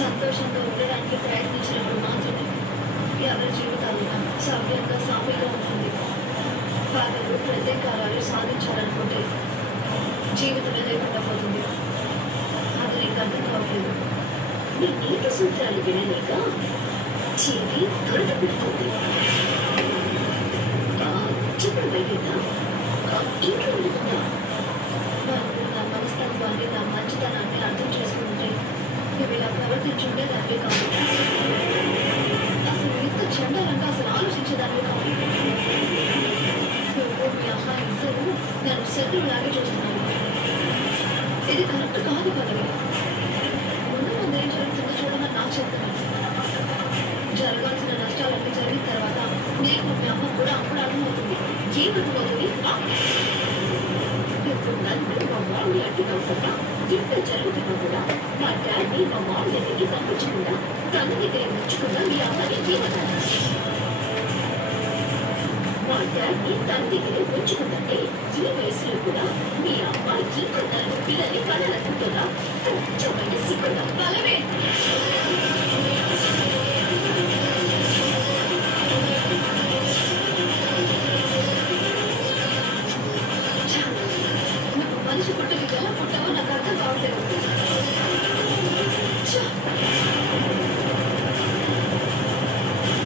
సంతోషంగా ఉండడానికి ప్రయత్నించినప్పుడు మాత్రమే ఎవరి జీవితాలైనా సవ్యంగా సాఫీగా ఉంటుంది. పగలు ప్రతీకారాలు సాధించాలనుకుంటే జీవితమే లేకుండా పోతుంది. అది నీకు అర్థం కావట్లేదు. నీ నీతి సూత్రాలు వినలేక చెవి దొరక పెడుతుంది. చెప్పుడు బయటేదా ఇంట్లో ఉంటుందా? వాళ్ళు నా మనస్తత్వాన్ని, నా మంచితనాన్ని అర్థం చేసుకుంటే నువ్వు ఇలా ప్రవర్తించుండేదాన్ని కాదు. అసలు ఇంత చండాలంగా అసలు ఆలోచించేదాన్ని కాదు. నువ్వు మీ అమ్మాయి ఇద్దరు నన్ను శత్రువులాగే చూస్తున్నాను. ఇది కరెక్ట్ కాదు పదవి. ముందు ముందు ఏం జరుగుతుందో చూడమని నాకు చెప్తున్నాను. జరగాల్సిన నష్టాలన్నీ జరిగిన తర్వాత నేను మీ అమ్మ కూడా అప్పుడు అర్థమవుతుంది. ఏమర్థమవుతుంది? ఇప్పుడు నన్ను మా మామూలు అంటున్నావు కదా, ఇంత జరుగుతున్నా కూడా మా డాడీ మా మామూలు దగ్గరికి పంపించకుండా తన దగ్గర ఉంచుకున్న మీ అమ్మని ఏమన్నారు? మా డాడీ తన దగ్గరే ఉంచుకుందంటే ఈ వయసులో కూడా మీ అమ్మాయి ఇంకో తన పిల్లల్ని కనాలనుకుంటున్నా కొంచెమైన సిగ్గుందా? బలమే మనిషి పుట్టిన